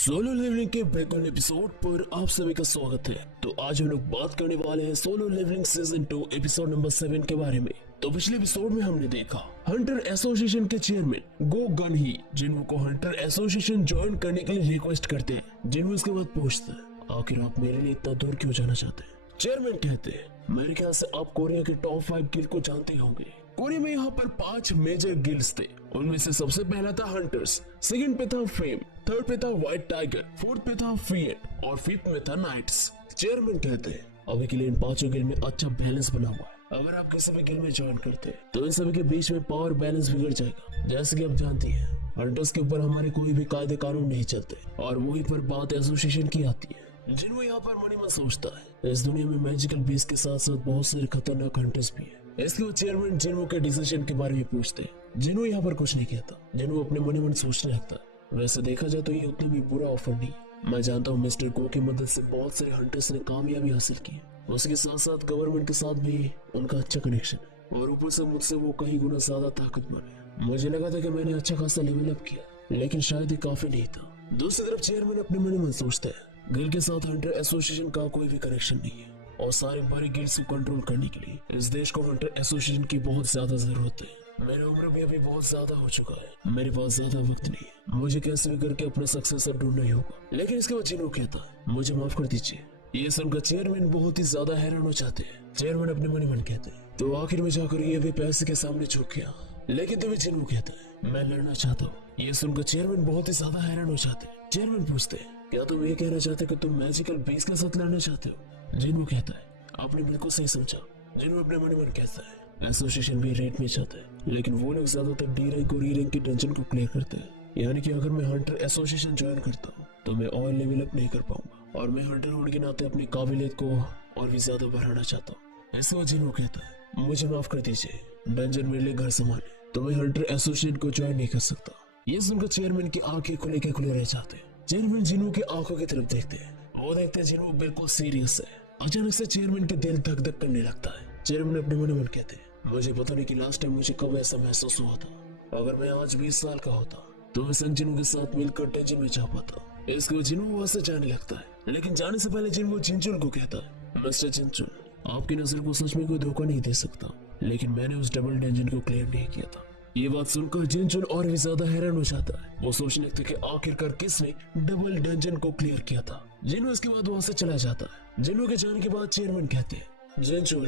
Solo levelling के break episode पर आप सभी का स्वागत है। तो आज हम लोग बात करने वाले हैं Solo Leveling season 2 episode number 7 के बारे में। तो पिछले एपिसोड में हमने देखा हंटर एसोसिएशन के चेयरमैन गो गन ही जिन्हों को हंटर एसोसिएशन ज्वाइन करने के लिए रिक्वेस्ट करते हैं। जिन्हों इसके बाद पूछते हैं आखिर आप मेरे लिए इतना दूर क्यों जाना चाहते हैं। चेयरमैन कहते हैं मेरे ख्याल से आप कोरिया के टॉप 5 गिल्ड को जानते होंगे। कोरिया में यहाँ पर 5 मेजर गिल्ड्स थे। उनमें से सबसे पहला था हंटर्स, सेकंड पे था फेम, थर्ड पे था व्हाइट टाइगर, फोर्थ पे था फिएट और फिफ्थ में था नाइट्स। चेयरमैन कहते हैं अभी के लिए इन 5 गिल्ड में अच्छा बैलेंस बना हुआ है। अगर आप किसी भी गिल्ड में ज्वाइन करते हैं तो इन सभी के बीच में पावर बैलेंस बिगड़ जाएगा। जैसे कि आप जानती हैं हंटर्स के ऊपर हमारे कोई भी कायदे कानून नहीं चलते और वहीं पर बात एसोसिएशन की आती है। जिन्हों यहाँ पर मनी मन सोचता है इस दुनिया में मैजिकल बीस्ट के साथ साथ बहुत सारे खतरनाक हंटर्स भी है। इसके बाद चेयरमैन जिन्हों के डिसीजन के बारे में पूछते हैं। जिन्हों यहाँ पर कुछ नहीं कहता, जिन्हों अपने मनी मन सोचने लगता है। वैसे देखा जाए तो ये उतना भी बुरा ऑफर नहीं है। मैं जानता हूँ मिस्टर गो की मदद से बहुत सारे हंटर्स ने कामयाबी हासिल की है। उसके साथ साथ गवर्नमेंट के साथ भी उनका अच्छा कनेक्शन है और ऊपर से मुझसे वो कई गुना ज्यादा ताकतवर है। मुझे लगा था कि मैंने अच्छा खासा लेवल अप किया लेकिन शायद ये काफी नहीं था। दूसरी तरफ चेयरमैन अपने मनी मन सोचता है गिल्ड के साथ हंटर एसोसिएशन का कोई भी कनेक्शन नहीं है और सारे बड़े गिल्ड्स को कंट्रोल करने के लिए इस देश को हंटर एसोसिएशन की बहुत ज्यादा जरूरत है। मेरी उम्र भी अभी बहुत ज्यादा हो चुका है, मेरे पास ज्यादा वक्त नहीं है। मुझे कैसे भी करके अपना सक्सेसर ढूंढना ही होगा। लेकिन इसके बाद जिन्हों कहता है मुझे माफ कर दीजिए। ये सुनकर चेयरमैन बहुत ही ज्यादा हैरान हो जाते हैं। चेयरमैन अपने मन ही मन कहते हैं तो आखिर में जाकर ये भी पैसे के सामने झुक गया। लेकिन तभी जिन्हों कहता है मैं लड़ना चाहता हूँ। ये सुनकर चेयरमैन बहुत ही ज्यादा हैरान हो जाते हैं। चेयरमैन पूछते हैं क्या तुम ये कहना चाहते कि तुम मैजिकल बीस्ट के साथ लड़ना चाहते हो। जिन्हों कहता है आपने बिल्कुल सही समझा। जिन्हों अपने मन मन कहता है एसोसिएशन भी रेट में चाहता है लेकिन वो लोग ज्यादातर डी रैंक और ई रैंक की डंजन को क्लियर करते हैं। यानी कि अगर मैं हंटर एसोसिएशन ज्वाइन करता हूँ तो मैं और लेवल अप नहीं कर पाऊंगा और मैं हंटर होने के नाते अपनी काबिलियत को और भी ज्यादा बढ़ाना चाहता हूँ। ऐसे वो जिन्हों कहता है मुझे माफ कर दीजिए, डंजन मेरे लिए घर समान है तो मैं हंटर एसोसिएशन को ज्वाइन नहीं कर सकता। ये सुनकर चेयरमैन की आंखें खुले के खुले रह जाते हैं। चेयरमैन जिन्हों की आंखों की तरफ देखते हैं। वो देखते हैं जिन्हों बिल्कुल सीरियस है। अचानक से चेयरमैन के दिल धक धक करने लगता है। चेयरमैन अपने मन मन कहते हैं मुझे पता नहीं कि लास्ट टाइम मुझे कब ऐसा महसूस हुआ था। अगर मैं आज 20 साल का होता तो मैं संग जिन्हों के साथ मिलकर डंजन में जा पाता। इसके बाद जिन्हों वहां से जाने लगता है लेकिन जाने से पहले जिन्हों जिनचुन को कहता है मिस्टर जिनचुन आपकी नजर को सच में कोई धोखा नहीं दे सकता लेकिन मैंने उस डबल डंजन को क्लियर नहीं किया था। ये बात सुनकर जिनचुन और भी ज्यादा हैरान हो जाता है। वो सोचने लगता है कि आखिरकार किसने डबल डंजन को क्लियर किया था। जिन्हों इसके बाद वहां से चला जाता है। जिन्हों के जाने के बाद चेयरमैन कहते हैं जिनचुन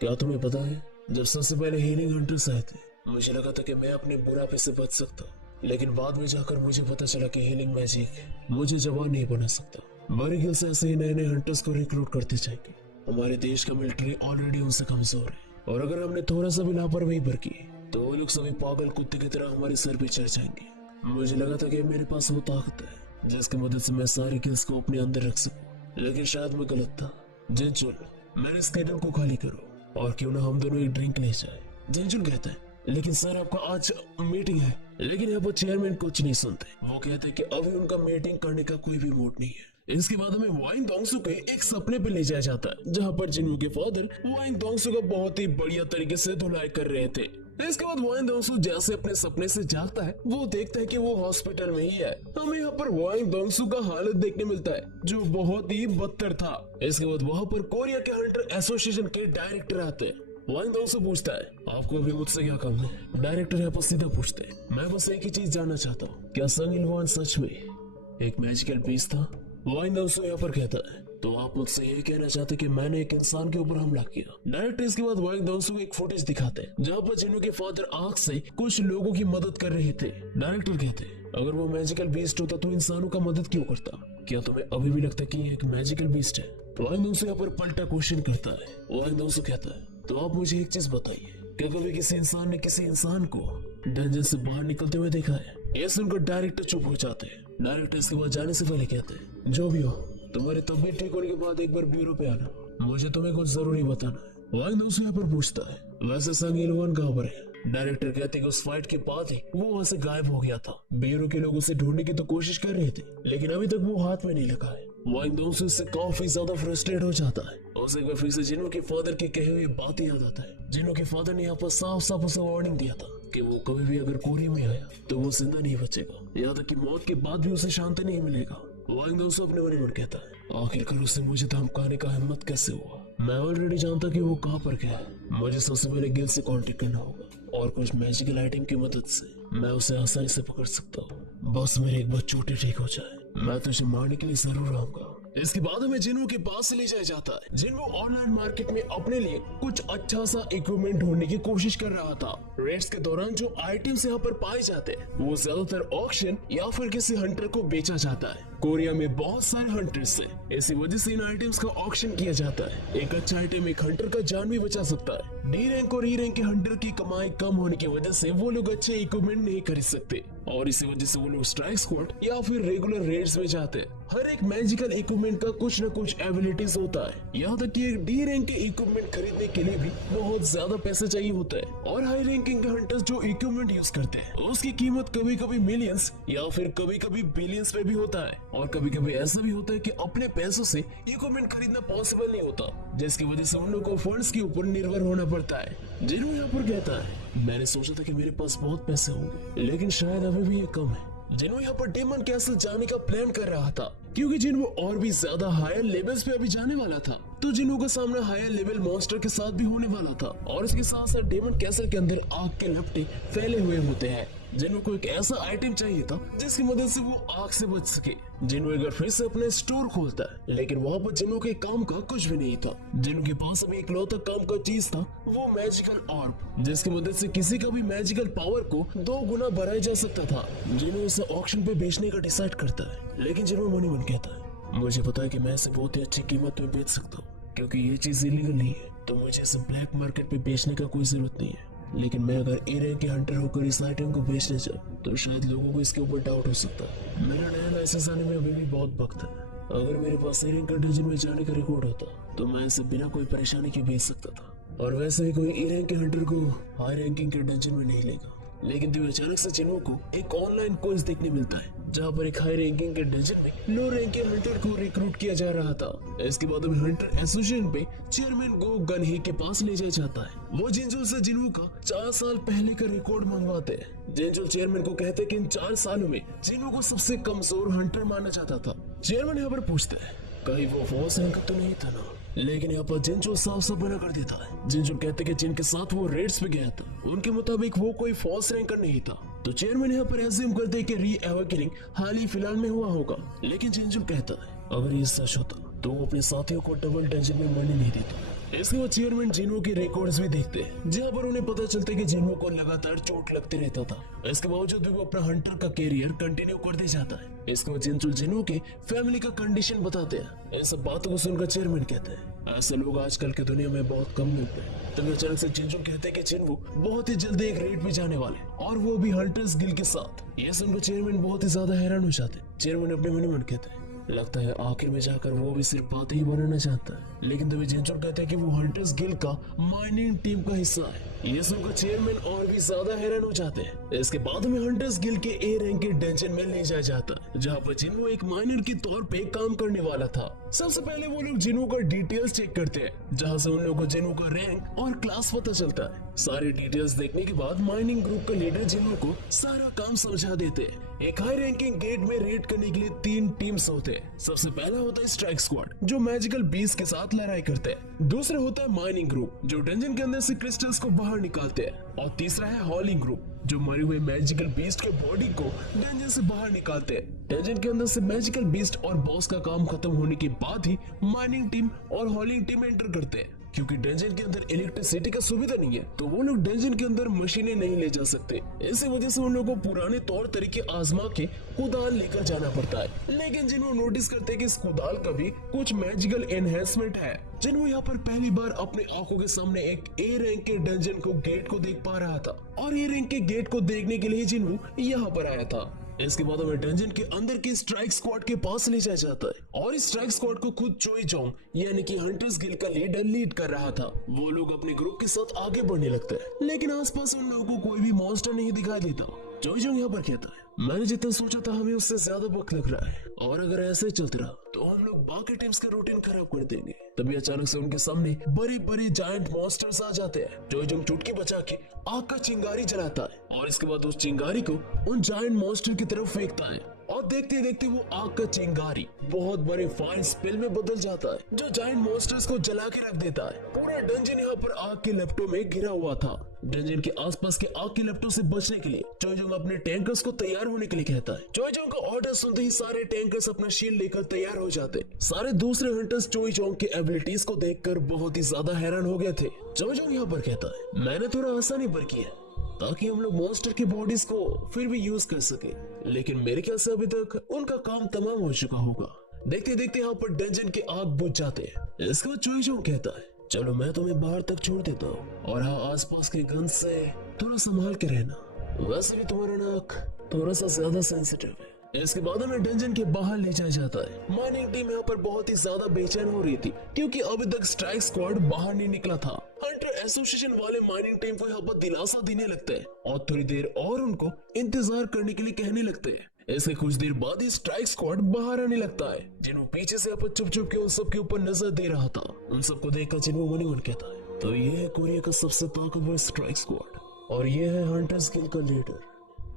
क्या तुम्हें पता है जब सबसे पहले हीलिंग हंटर्स आए थे मुझे लगा था कि मैं अपने बुढ़ापे से बच सकता हूँ लेकिन बाद में जाकर मुझे पता चला कि हीलिंग मैजिक मुझे जवान नहीं बना सकता। बड़े गिल्ड से ऐसे ही नए नए हंटर्स को रिक्रूट करते जाएंगे। हमारे देश का मिलिट्री ऑलरेडी उनसे कमजोर है और अगर हमने थोड़ा सा भी लापरवाही बरती तो वो लोग सभी पागल कुत्ते की तरह हमारे सर पे चढ़ जाएंगे। मुझे लगा था कि मेरे पास वो ताकत है जिसकी मदद से मैं सारी गिल्ड्स को अपने अंदर रख सकूं लेकिन शायद मैं गलत था। जिनचुन मेरे स्केडल को खाली करो और क्यों ना हम दोनों एक ड्रिंक ले जाए। जिनचुन कहता है लेकिन सर आपका आज मीटिंग है। लेकिन यहाँ पर चेयरमैन कुछ नहीं सुनते। वो कहते हैं कि अभी उनका मीटिंग करने का कोई भी मूड नहीं है। इसके बाद हमें वाइंग दोंगसू के एक सपने पे ले जाया जाता है जहाँ पर जिन्हों के फादर वाइंग दोंगसू का बहुत ही बढ़िया तरीके से धुलाई कर रहे थे। इसके बाद वाइंग दोंगसू जैसे अपने सपने से जागता है वो देखता है कि वो हॉस्पिटल में ही है। हमें यहाँ पर वाइंग दोंगसू का हालत देखने मिलता है जो बहुत ही बदतर था। इसके बाद वहाँ पर कोरिया के हंटर एसोसिएशन के डायरेक्टर आते हैं। वाइंग दोंगसू पूछता है आपको अभी मुझसे क्या काम है। डायरेक्टर यहाँ पर सीधा पूछते हैं मैं बस एक ही चीज जानना चाहता हूँ क्या संग इलवान सच में एक मैजिकल बीस्ट था। वाइंग दोंगसू यहाँ पर कहता है तो आप मुझसे ये कहना चाहते कि मैंने एक इंसान के ऊपर हमला किया। डायरेक्टर इसके बाद वाइंग दोंगसू को एक फुटेज दिखाते हैं जहाँ पर जिन्हों के फादर आग से कुछ लोगों की मदद कर रहे थे। डायरेक्टर कहते हैं अगर वो मैजिकल बीस्ट होता तो इंसानों का मदद क्यों करता। क्या तुम्हें अभी भी लगता है कि ये एक मैजिकल बीस्ट है। वाइंग दोंगसू यहाँ पर पलटा क्वेश्चन करता है। वाइंग दोंगसू कहता है तो आप मुझे एक चीज बताइए क्या कभी किसी इंसान ने किसी इंसान को डंजन से बाहर निकलते हुए देखा है। ये सुनकर डायरेक्टर चुप हो जाते हैं। डायरेक्टर इसके बाद जाने से पहले कहते हैं जो भी हो तुम्हारी तबीयत ठीक होने के बाद एक बार ब्यूरो पे आना, मुझे तुम्हें कुछ जरूरी बताना है। वाइंग दोंगसू यहाँ पर पूछता है वैसे संग इलवान कहाँ पर है। डायरेक्टर कहते हैं कि उस फाइट के बाद ही वो वहां से गायब हो गया था। ब्यूरो के लोग उसे ढूंढने की तो कोशिश कर रहे थे लेकिन अभी तक वो हाथ में नहीं लगा है। वाइंग दोंगसू इससे काफी ज्यादा फ्रस्ट्रेट हो जाता है। उसे एक बार फिर से जिन्हों के फादर के कहे हुए बात याद आता है। जिन्हों के फादर ने यहाँ पर साफ साफ उसे वार्निंग दिया था कि वो कभी भी अगर कोरिया में आया तो वो जिंदा नहीं बचेगा। यहाँ तक कि मौत के बाद भी उसे शांति नहीं मिलेगा। वो एकदम से अपने मन में कहता है, आखिरकार उससे मुझे धमकाने का हिम्मत कैसे हुआ। मैं ऑलरेडी जानता कि वो कहाँ पर गया है। मुझे सबसे पहले गिल से कांटेक्ट करना होगा और कुछ मैजिकल आइटम की मदद से मैं उसे आसानी से पकड़ सकता हूँ। बस मेरे एक बार चोटी ठीक हो जाए, मैं तुझे मारने के लिए जरूर आऊंगा। इसके बाद हमें जिन्हो के पास ले जाया जाता है। जिन्हो ऑनलाइन मार्केट में अपने लिए कुछ अच्छा सा इक्विपमेंट ढूंढने की कोशिश कर रहा था। रेड्स के दौरान जो आइटम्स यहाँ पर पाए जाते हैं वो ज्यादातर ऑक्शन या फिर किसी हंटर को बेचा जाता है। कोरिया में बहुत सारे हंटर्स हैं, इसी वजह से इन आइटम्स का ऑक्शन किया जाता है। एक अच्छा आइटम एक हंटर का जान भी बचा सकता है। डी रैंक और ई रैंक के हंटर की कमाई कम होने की वजह से वो लोग अच्छे इक्विपमेंट नहीं खरीद सकते और इसी वजह से वो लोग स्ट्राइक स्क्वाड या फिर रेगुलर रेड्स में जाते हैं। हर एक मैजिकल इक्विपमेंट का कुछ न कुछ एबिलिटीज होता है। यहाँ तक कि एक डी रैंक के इक्विपमेंट खरीदने के लिए भी बहुत ज्यादा पैसे चाहिए होता है और हाई रैंकिंग के हंटर्स जो इक्विपमेंट यूज करते हैं उसकी कीमत कभी कभी मिलियंस या फिर कभी कभी बिलियंस में भी होता है और कभी कभी ऐसा भी होता है कि अपने पैसों से इक्विपमेंट खरीदना पॉसिबल नहीं होता, जिसकी वजह से उन लोगों को फंड्स के ऊपर निर्भर होना पड़ता है। जिन्हों यहाँ पर कहता है, मैंने सोचा था कि मेरे पास बहुत पैसे होंगे लेकिन शायद अभी भी ये कम है। जिन्हों यहाँ पर डेमन कैसल जाने का प्लान कर रहा था क्योंकि जिन्हों और भी ज्यादा हायर लेवल्स पे अभी जाने वाला था, तो जिन्हों का सामना हायर लेवल मॉन्स्टर के साथ भी होने वाला था और इसके साथ साथ डेमन कैसल के अंदर आग के लपटे फैले हुए होते हैं। जिन्हों को एक ऐसा आइटम चाहिए था जिसकी मदद से वो आग से बच सके। जिन्हों एक बार फिर से अपना स्टोर खोलता है लेकिन वहाँ पर जिन्हों के काम का कुछ भी नहीं था। जिन्हों के पास अभी इकलौता काम का चीज था वो मैजिकल ऑर्ब, जिसकी मदद से किसी का भी मैजिकल पावर को 2 गुना बढ़ाया जा सकता था। जिन्हों इसे ऑक्शन पे बेचने का डिसाइड करता है लेकिन जिन्हों मन ही मन कहता है, मुझे पता है कि मैं इसे बहुत ही अच्छी कीमत में बेच सकता हूँ क्योंकि ये चीज इलीगल नहीं है, तो मुझे इसे ब्लैक मार्केट पे बेचने का कोई जरूरत नहीं है। लेकिन मैं अगर ए रैंक के हंटर होकर इस आइटम को बेचने जाऊं तो शायद लोगों को इसके ऊपर डाउट हो सकता है। मेरा नया लाइसेंस आने में अभी भी बहुत वक्त है। अगर मेरे पास ए रैंक का डिवीजन में जाने का रिकॉर्ड होता तो मैं इसे बिना कोई परेशानी के बेच सकता था और वैसे भी कोई ए रैंक के हंटर को हाई रैंकिंग के डंजन में नहीं लेगा। लेकिन तभी अचानक से जिन्हों को एक ऑनलाइन क्विज देखने मिलता है जहाँ पर एक हाई रैंकिंग के डंजन में लो रैंक के हंटर को रिक्रूट किया जा रहा था। इसके बाद अभी हंटर एसोसिएशन पे चेयरमैन गो गनही के पास ले जाया जाता है। वो जिंजुल से जिन्हों का 4 साल पहले का रिकॉर्ड मंगवाते हैं। जिंजुल चेयरमैन को कहते हैं कि इन 4 सालों में जिन्हों को सबसे कमजोर हंटर माना जाता था। चेयरमैन यहाँ पर पूछते हैं, कहीं वो फॉल्स रैंक तो नहीं था ना? लेकिन यहाँ पर जिंजुल साफ साफ मना कर देता है। जिंजुल कहते कि जिनके साथ वो रेड्स पे गया था उनके मुताबिक वो कोई फॉल्स रैंकर नहीं था। तो चेयरमैन यहाँ पर एज्यूम करते हैं कि री एवेकनिंग हाल ही फिलहाल में हुआ होगा। लेकिन जिंजुल कहता है, अगर ये सच होता तो वो अपने साथियों को डबल डंजन में मरने नहीं देते। इसके बाद चेयरमैन जिन्हों के रिकॉर्ड्स भी देखते हैं जहाँ पर उन्हें पता चलता है कि जिन्हों को लगातार चोट लगते रहता था। इसके बावजूद भी वो अपना हंटर का कैरियर कंटिन्यू करते जाता है। इसके बाद जिन्हों के फैमिली का कंडीशन बताते हैं। इन सब बातों को सुनकर चेयरमैन कहते हैं, ऐसे लोग आजकल की दुनिया में बहुत कम मिलते हैं। तभी अचानक से जिन्हों कहते हैं कि जिन्हों बहुत ही जल्दी एक रेड पे जाने वाले और वो भी हंटर्स गिल्ड के साथ। ये सुनकर चेयरमैन बहुत ही ज्यादा हैरान हो जाते हैं। चेयरमैन अपने मन ही मन कहते हैं, लगता है आखिर में जाकर वो भी सिर्फ बात ही बनाना चाहता है। लेकिन तभी जिंजुल कहते हैं कि वो हंटर्स गिल्ड का माइनिंग टीम का हिस्सा है। ये सुनकर चेयरमैन और भी ज्यादा हैरान हो जाते हैं। इसके बाद में हंटर्स गिल्ड के ए रैंक के डंजन में ले जाया जाता है जहाँ पर जिन्हों एक माइनर के तौर पे काम करने वाला था। सबसे पहले वो लोग जिन्हों का डिटेल्स चेक करते हैं जहाँ से उन लोगों को जिन्हों का रैंक और क्लास पता चलता है। सारी डिटेल्स देखने के बाद माइनिंग ग्रुप का लीडर जिन्हों को सारा काम समझा देते हैं। एक हाई रैंकिंग गेट में रेड करने के लिए 3 टीम्स होते हैं। सबसे पहला होता है स्ट्राइक स्क्वाड जो मैजिकल बीस्ट के साथ लड़ाई करते हैं। दूसरा होता है माइनिंग ग्रुप जो डंजन के अंदर से क्रिस्टल्स को बाहर निकालते हैं और तीसरा है हॉलिंग ग्रुप जो मरे हुए मैजिकल बीस्ट के बॉडी को डंजन से बाहर निकालते हैं। डंजन के अंदर से मैजिकल बीस्ट और बॉस का काम खत्म होने के बाद ही माइनिंग टीम और हॉलिंग टीम एंटर करते हैं। क्योंकि डंजन के अंदर इलेक्ट्रिसिटी का सुविधा नहीं है तो वो लोग डंजन के अंदर मशीनें नहीं ले जा सकते। इसी वजह से उन लोगों को पुराने तौर तरीके आजमा के कुदाल लेकर जाना पड़ता है। लेकिन जिन्हों नोटिस करते हैं कि इस कुदाल का भी कुछ मैजिकल एनहेंसमेंट है। जिन्हों यहाँ पर पहली बार अपने आंखों के सामने एक ए रैंक के डंजन को गेट को देख पा रहा था और ए रैंक के गेट को देखने के लिए जिन्हों यहाँ पर आया था। इसके बाद हमें डंजन के अंदर के स्ट्राइक स्क्वाड के पास ले जाया जाता है और इस स्ट्राइक स्क्वाड को खुद चोई जोंग यानी कि हंटर्स गिल्ड का लीडर लीड कर रहा था। वो लोग अपने ग्रुप के साथ आगे बढ़ने लगते हैं लेकिन आसपास उन लोगों को कोई भी मॉन्स्टर नहीं दिखाई देता। चोई जोंग यहाँ पर कहता है, मैंने जितना सोचा था हमें उससे ज्यादा वक्त लग रहा है और अगर ऐसे चलता रहा तो हम लोग बाकी टीम्स का रूटीन खराब कर देंगे। तभी अचानक से उनके सामने बड़े बड़े जायंट मॉन्स्टर्स आ जाते हैं। चोई जोंग चुटकी बचा के आग का चिंगारी जलाता है और इसके बाद उस चिंगारी को उन जायंट मॉन्स्टर की तरफ फेंकता है और देखते देखते वो आग का चिंगारी बहुत बड़े फायर स्पेल में बदल जाता है जो जायंट मॉन्स्टर्स को जला के रख देता है। पूरा डंजन यहाँ पर आग के लपटों में घिरा हुआ था। डंजन के आसपास के आग के लपटों से बचने के लिए चोइजोंग अपने टैंकर्स को तैयार होने के लिए कहता है। चोइजोंग का ऑर्डर सुनते ही सारे टैंकर्स अपना शील्ड लेकर तैयार हो जाते। सारे दूसरे हंटर्स चोइजोंग के एबिलिटीज को देखकर बहुत ही ज्यादा हैरान हो गए थे। चोइजोंग यहाँ पर कहता है, मैंने थोड़ा आसानी पर किया ताकि हम लोग मॉन्स्टर की बॉडीज को फिर भी यूज कर सके, लेकिन मेरे ख्याल से अभी तक उनका काम तमाम हो चुका होगा। देखते देखते यहाँ पर डंजन के आग बुझ जाते हैं। इसके बाद चोइजोंग कहता है, चलो मैं तुम्हें बाहर तक छोड़ देता हूँ और हाँ आसपास के गन से थोड़ा संभाल के रहना, वैसे भी तुम्हारा नाक थोड़ा सा ज्यादा सेंसिटिव है। इसके बाद हमें डंजन के बाहर ले जाया जाता है। माइनिंग टीम यहाँ पर बहुत ही ज्यादा बेचैन हो रही थी क्योंकि अभी तक स्ट्राइक स्क्वाड बाहर नहीं निकला था। हंटर एसोसिएशन वाले माइनिंग टीम को यहाँ पर दिलासा देने लगते हैं और थोड़ी देर और उनको इंतजार करने के लिए कहने लगते हैं। इसके कुछ देर बाद ही स्ट्राइक स्क्वाड बाहर आने लगता है। जिन्हों पीछे से यहाँ पर चुप चुप के उन सबके ऊपर नजर दे रहा था। उन सबको देखकर जिन्हों मन ही मन कहता है, तो ये है कोरिया का सबसे ताकतवर स्ट्राइक स्क्वाड और ये है हंटर्स गिल्ड का लीडर,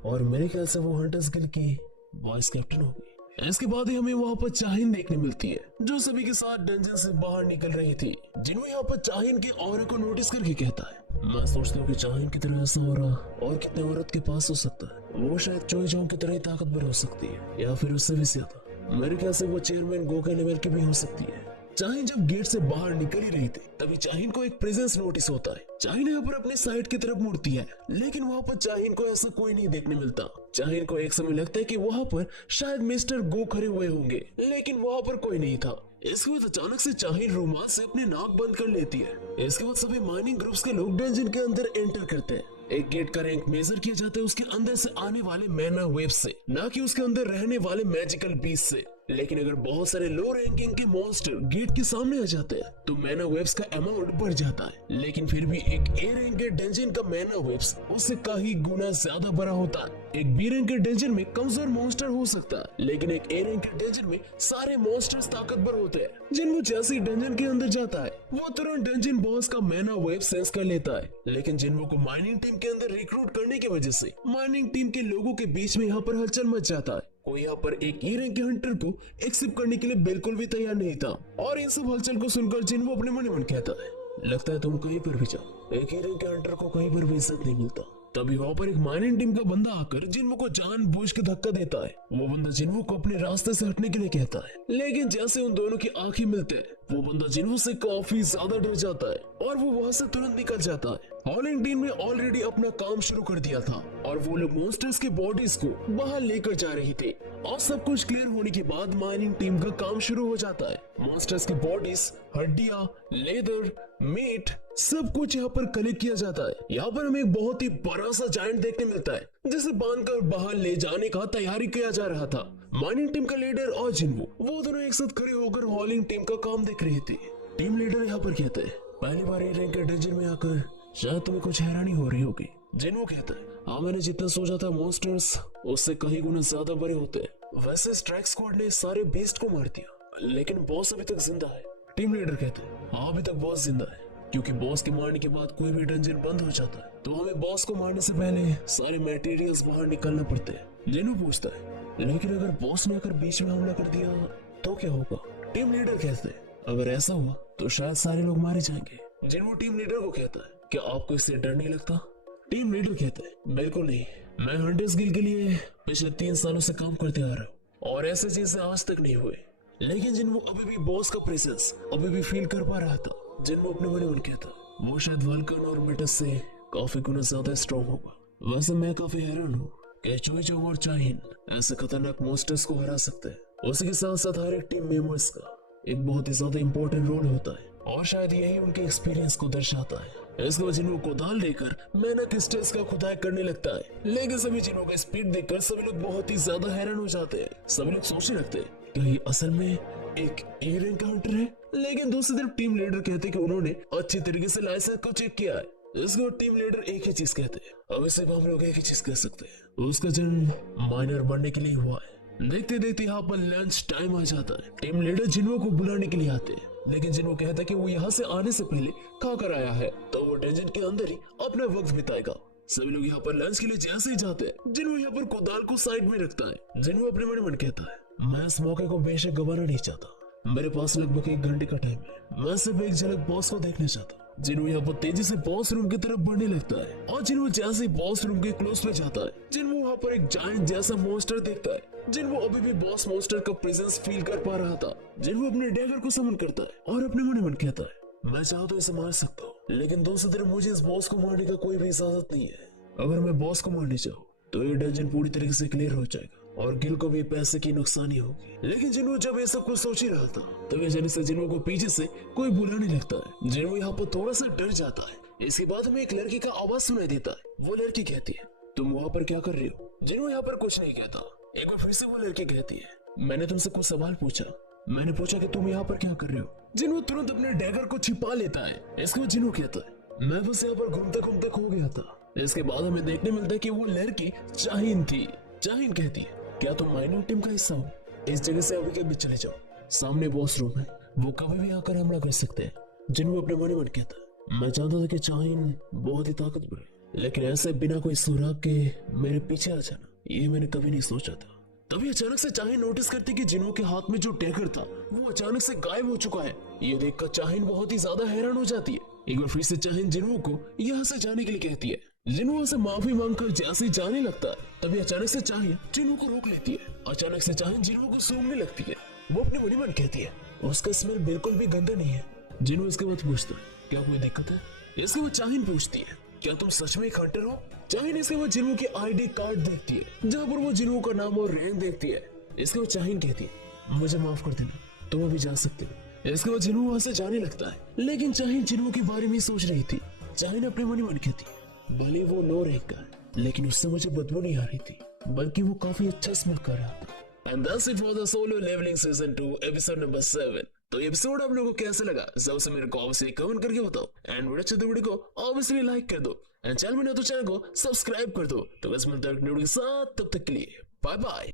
और मेरे ख्याल से वो हंटर्स गिल्ड की वाइस कैप्टन होगी। इसके बाद ही हमें वहाँ पर चाहिन देखने मिलती है जो सभी के साथ डंजन से बाहर निकल रही थी। जिन्हों यहाँ पर चाहिन के ऑरा को नोटिस करके कहता है, मैं सोचता हूँ कि चाहिन की तरह ऐसा हो रहा और कितने औरत के पास हो सकता है। वो शायद चोइजोंग की तरह ही ताकतवर हो सकती है या फिर उससे भी ज्यादा। मेरे ख्याल से वो चेयरमैन गोके लेवल की भी हो सकती है। चाहिन जब गेट से बाहर निकल ही रही थी तभी चाहिन को एक प्रेजेंस नोटिस होता है। चाहिन यहाँ पर अपने साइड की तरफ मुड़ती है लेकिन वहाँ पर चाहिन को ऐसा कोई नहीं देखने मिलता। चाहिन को एक समय लगता है कि वहाँ पर शायद मिस्टर गो खड़े हुए होंगे लेकिन वहाँ पर कोई नहीं था। इसके बाद अचानक से चाहिन रोमांच से अपनी नाक बंद कर लेती है। इसके बाद सभी माइनिंग ग्रुप्स के लोग डंजन के अंदर एंटर करते हैं। एक गेट का रैंक मेजर किया जाता है उसके अंदर से आने वाले मैना वेव से, ना कि उसके अंदर रहने वाले मैजिकल बीस्ट से। लेकिन अगर बहुत सारे लो रैंकिंग के मॉन्स्टर गेट के सामने आ जाते हैं तो मैना वेव्स का अमाउंट बढ़ जाता है। लेकिन फिर भी एक ए रैंक के डंजन का मैना वेव्स उससे कई गुना ज्यादा बड़ा होता है। एक बी रैंक के डंजन में कमजोर मॉन्स्टर हो सकता है लेकिन एक ए रैंक के डंजन में सारे मॉन्स्टर्स ताकतवर होते हैं। जिनको जैसे डंजन के अंदर जाता है वो तुरंत डंजन बॉस का मैना वेव सेंस कर लेता है। लेकिन जिनको को माइनिंग टीम के अंदर रिक्रूट करने की वजह से माइनिंग टीम के लोगों के बीच में यहाँ पर हलचल मच जाता है। कोई यहाँ पर एक ई रैंक के हंटर को एक्सेप्ट करने के लिए बिल्कुल भी तैयार नहीं था और इन सब हलचल को सुनकर जिन्हो अपने मन मन कहता है, लगता है तुम कहीं पर भी जाओ, एक ई रैंक के हंटर को कहीं पर भी इज्जत नहीं मिलता। तभी वहाँ पर एक माइनिंग टीम का बंदा आकर जिन्हो को जानबूझ के धक्का देता है। वो बंदा जिन्हो को अपने रास्ते से हटने के लिए कहता है लेकिन जैसे उन दोनों की आंखें मिलते हैं वो बंदा जिन्हो से काफी ज्यादा डर जाता है और वो वहाँ से तुरंत निकल जाता है। हॉलिंग टीम ने ऑलरेडी अपना काम शुरू कर दिया था और वो लोग मॉन्स्टर्स के बॉडीज को बाहर लेकर जा रहे थे और सब कुछ क्लियर होने के बाद माइनिंग टीम का काम शुरू हो जाता है। मॉन्स्टर्स की बॉडीज, हड्डियां, लेदर, मीट सब कुछ यहाँ पर कलेक्ट किया जाता है। यहाँ पर हमें एक बहुत ही बड़ा सा जायंट देखने मिलता है जिसे बांधकर बाहर ले जाने का तैयारी किया जा रहा था। माइनिंग टीम का लीडर और जिन्हो वो दोनों एक साथ खड़े होकर हॉलिंग टीम का काम देख रहे थे। टीम लीडर यहाँ पर कहते हैं, पहली बार ए रैंक के डंजन में आकर शायद तुम्हें कुछ हैरानी हो रही होगी। जिन्हो कहता है, हाँ मैंने जितना सोचा था मॉन्स्टर्स उससे कई गुना ज्यादा बड़े होते हैं। वैसे स्ट्राइक स्क्वाड ने सारे बीस्ट को मार दिया लेकिन बॉस अभी तक जिंदा है। टीम लीडर कहते हैं, हाँ अभी तक बॉस जिंदा है क्योंकि बॉस के मारने के बाद कोई भी डंजन बंद हो जाता है तो हमें बॉस को मारने से पहले सारे मटेरियल्स बाहर निकालना पड़ते हैं। जिन्हो पूछता है, लेकिन अगर बॉस ने आकर बीच में हमला कर दिया तो क्या होगा? टीम लीडर कहते हैं, अगर ऐसा हुआ तो शायद सारे लोग मारे जाएंगे। जिन्हो टीम लीडर को कहता है, क्या आपको इससे डर नहीं लगता? टीम लीडर कहते हैं, बिल्कुल नहीं, मैं हंटर्स गिल्ड के लिए पिछले 3 सालों से काम करते आ रहा हूँ और ऐसे चीजें आज तक नहीं हुए। लेकिन जिन्हो अभी भी बॉस का प्रेजेंस अभी भी फील कर पा रहा था। जिन्हो अपने मन में कहता, वो शायद वल्कन और मेटस से काफी गुना ज्यादा स्ट्रॉन्ग होगा। वैसे मैं काफी हैरान हूँ कि चोइजोंग और चाहिन ऐसे खतरनाक मॉन्स्टर्स को हरा सकते हैं। उसी के साथ साथ हर एक टीम मेंबर्स का एक बहुत ही ज्यादा इंपॉर्टेंट रोल होता है और शायद यही उनके एक्सपीरियंस को दर्शाता है। इसके बाद जिन्हों कोदाल लेकर मैना क्रिस्टल्स का खुदाई करने लगता है लेकिन सभी जिन्हों का स्पीड देखकर सभी लोग बहुत ही ज्यादा हैरान हो जाते हैं। सभी लोग सोचने लगते हैं कि ये असल में एक ए रैंक का हंटर है। लेकिन दूसरी तरफ टीम लीडर कहते कि उन्होंने अच्छी तरीके से लाइसेंस को चेक किया है। इसके बाद टीम लीडर एक ही चीज कहते हैं, अब इसे हम लोग एक ही चीज कह सकते हैं, उसका जन्म माइनर बनने के लिए हुआ है। देखते देखते यहाँ पर लंच टाइम आ जाता है। टीम लीडर जिन्हो को बुलाने के लिए आते हैं लेकिन जिन्हो कहता है कि वो यहाँ से आने से पहले खा कर आया है तो वो डंजन के अंदर ही अपना वक्त बिताएगा। सभी लोग यहाँ पर लंच के लिए जैसे ही जाते हैं, जिन्हों यहाँ पर कोदाल को साइड में रखता है। जिन्हों अपने मन मन कहता है, मैं इस मौके को बेशक गंवाना नहीं चाहता। मेरे पास लगभग 1 घंटे का टाइम है। मैं सिर्फ एक झलक बॉस को देखना चाहता हूँ। जिन्हों यहाँ पर तेजी से बॉस रूम की तरफ बढ़ने लगता है और जिन्हों जैसे ही बॉस रूम के क्लोज पे जाता है, जिन्हों वहाँ पर एक जायंट जैसा मॉन्स्टर देखता है। जिन्हों अभी भी बॉस मॉन्स्टर का प्रेजेंस फील कर पा रहा था। जिन्हों अपने डैगर को समन करता है और अपने मन मन कहता है, मैं चाहूँ तो इसे मार सकता हूँ, लेकिन दूसरी तरफ मुझे इस बॉस को मारने का कोई भी इजाजत नहीं है। अगर मैं बॉस को मारने चाहूँ तो ये डंजन पूरी तरीके से क्लियर हो जाएगा और गिल को भी पैसे की नुकसानी होगी। लेकिन जिन्हों जब ये सब कुछ सोच ही रहा था, तभी अचानक से जिन्हों को पीछे से कोई बुलाने लगता है। जिन्हों यहाँ पर थोड़ा सा डर जाता है। इसके बाद हमें एक लड़की का आवाज सुनाई देता है। वो लड़की कहती है, तुम वहाँ पर क्या कर रही हो? जिन्हों यहाँ पर कुछ नहीं कहता। एक बार फिर से वो लड़की कहती है, मैंने तुमसे कुछ सवाल पूछा। मैंने पूछा कि तुम यहाँ पर क्या कर रहे हो? जिन्हों तुरंत अपने डैगर को छिपा लेता है। इसके बाद जिन्हों कहता है, मैं बस यहाँ पर घूमते घूमते खो गया था। इसके बाद हमें देखने मिलता है कि वो लड़की चाहीन थी। चाहीन कहती है, क्या तुम माइनर टीम का हिस्सा हो? इस जगह से अभी के बीच चले जाओ। सामने बॉस रूम है, वो कभी भी आकर हमला कर सकते हैं। जिन्हों अपने मन मन कहता है, मैं चाहता था कि चाहीन बहुत ही ताकतवर है, लेकिन ऐसे बिना कोई सुराग के मेरे पीछे आ जाना, ये मैंने कभी नहीं सोचा था। तभी अचानक से चाहीन नोटिस करती कि जिन्हों के हाथ में जो डैगर था वो अचानक से गायब हो चुका है। ये देखकर चाहीन बहुत ही ज्यादा हैरान हो जाती है। एक बार फिर से चाहीन जिन्हों को यहाँ से जाने के लिए कहती है। जिन्हों से माफी मांगकर जैसे जाने लगता है, तभी अचानक से चाहीन जिन्हों को रोक लेती है। अचानक से चाहीन जिन्हों को सूंघने लगती है। वो अपने मन मन कहती है, उसका स्मेल बिल्कुल भी गंदा नहीं है। जिन्हों इसके बाद पूछता है, क्या कोई दिक्कत है? इसके बाद चाहीन पूछती है, क्या तुम सच में एक हंटर हो? चाहीन इसके बाद जिन्हों की आईडी कार्ड देखती है, जहाँ पर वो जिन्हों का नाम और रैंक देखती है। इसके बाद चाहीन कहती है, मुझे माफ कर देना, तुम अभी जा सकते हो। इसके बाद जिन्हों वहां से जाने लगता है, लेकिन चाहीन जिन्हों के बारे में सोच रही थी। चाहीन अपने मन मन कहती है, भले वो लो रैंक का है, लेकिन उससे मुझे बदबू नहीं आ रही थी, बल्कि वो काफी अच्छा स्मेल कर रहा था। And that's it for the Solo Leveling Season 2 episode number 7। तो ये एपिसोड आप लोगों को कैसा लगा सबसे मेरे को ऑब्वियसली कमेंट करके बताओ। एंड वीडियो अच्छे तो वीडियो को ऑब्वियसली लाइक कर दो एंड चैनल में नया तो चैनल को सब्सक्राइब कर दो। तो बस मिलते हैं नए वीडियो के साथ, तब तक के लिए बाय बाय।